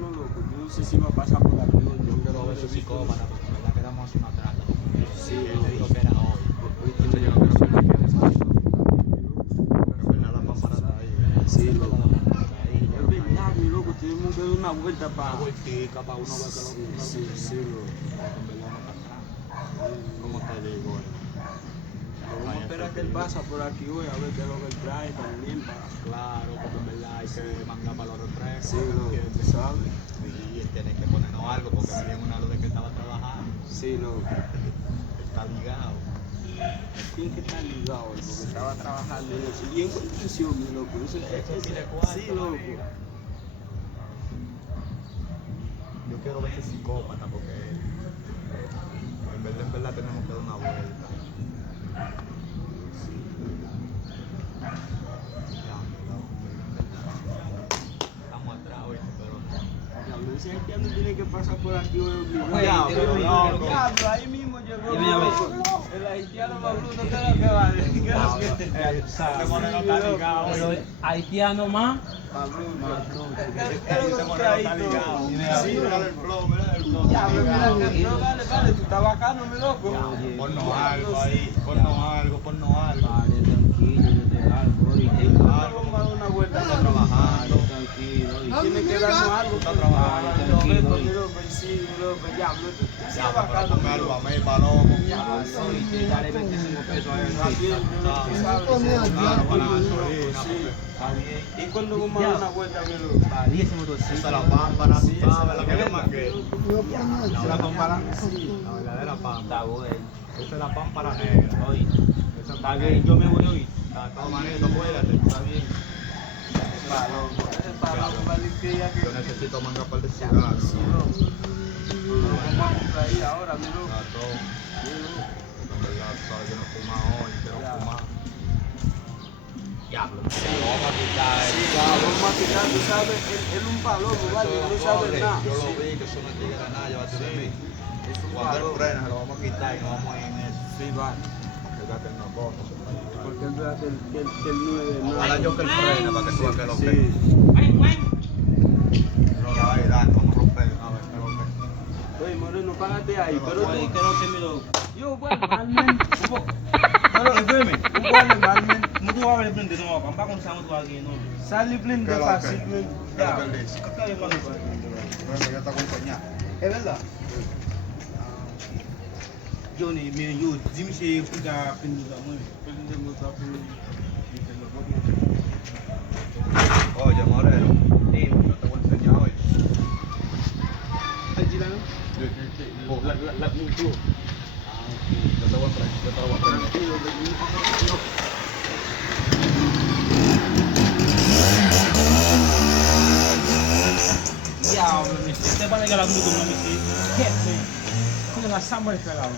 no, loco. Yo no sé si va a pasar por aquí. Yo quiero ver ese psicópata, porque en verdad quedamos hace una trata. Sí, Él me dijo que era hoy. Hoy Entonces yo no quiero ver que la lámpara está ahí. Sí, loco. Ahí, Es verdad, mi loco, tenemos que dar una vuelta para... una vueltica para uno ver que lo que Sí, sí, loco. en verdad no está atrás. ¿Cómo te digo? Vamos a esperar que él pasa por aquí hoy a ver qué es lo que él trae también para... Claro, porque en verdad hay que mandar para los refrescos. Sí, loco, tú sabes. Y él tiene que ponernos algo porque me dio una luz de que estaba trabajando. Sí, loco. Está ligado. Tiene que estar ligado, porque estaba trabajando en eso. Y en condición, mi loco. Eso sí, loco. Yo quiero ver ese psicópata porque en verdad tenemos que dar una vuelta. Estamos atrás hoy, pero Diablo, ese haitiano tiene que pasar por aquí hoy obligado. Oye, Diablo, pero ahí mismo llegó. Mira, loco. El haitiano más bruto que lo que vale. Pero haitiano más. Más bruto. Sí, mira el flow, mira el flow. Diablo, mira, no, vale, tú estás bacano, mi loco. Ponnos algo ahí, ponnos algo. Vale, tranquilo, yo te algo. Vamos a dar una vuelta. Está trabajando. Tranquilo. Tiene que darnos algo. Está trabajando. Mi loco, sí, mi loco, diablo. Tú Ya, estás pero bacano, ponme mi algo loco. a mí, palomo. Dale 25 pesos a él. Está bien, mi loco, tú sabes. Claro, para la Sí. gasolina. Está bien. ¿Y cuándo vamos a dar una vuelta, mi loco? Vale, ese motociclo. Esa es la pámpara, tú sabes, la que yo mangué. Esa es la pámpara. La verdadera pámpara. Está bueno. Esa es la pámpara negra. Oye, Esa está bien, yo me voy hoy. Está todo manito, cuídate. Está bien. Ese palomo vale que ya que... Yo necesito mangar para el cigarro. Sí, loco. Nos vamos a comprar ahí ahora, mi loco. Está todo. En verdad, sabes, yo no he fumado hoy, quiero fumar. Diablo, lo vamos a quitar. Sí, vamos a quitar, tú sabes, él es un palomo, ¿vale? No sabe nada. Yo lo vi, que eso no llega a nada, llévate de mí. Es un Cuando él palomo. frena, se lo vamos a quitar y nos vamos a ir en eso. Sí, va. Quédate en una cosa. Porque él vea que el 9 no. Ojalá yo que él frene para que tú veas que lo que. Sí. No la va a ir dando, vamos a romper una vez, pero que. Oye, Moreno, págate ahí, pero Oye, tú... ¿qué es lo que me lo...? Yo, bueno, malmen. Pero, espérame. Un buen malmen. ¿Cómo tú vas a ver el prende? No, papá, con Samu tú aquí, no. Sale blin de ¿Qué fácil, lo men. ¿Qué es lo que él dice? ¿Qué es lo que pasa? Bueno, ya está acompañado. ¿Es verdad? Johnny, me yo, dime si puta penduza, muy Oye, Moreno, bien. yo te voy a enseñar hoy. La pintura. Yo te voy a traer, yo te lo voy a traer. Tranquilo, Diablo, mi si te va a llegar la moto, mi si. ¿Qué es? ¿Cómo la samba es pegada?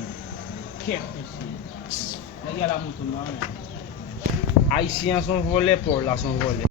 ¿Qué es? Le llega la moto, no. Haïtien son volés pour la son volés.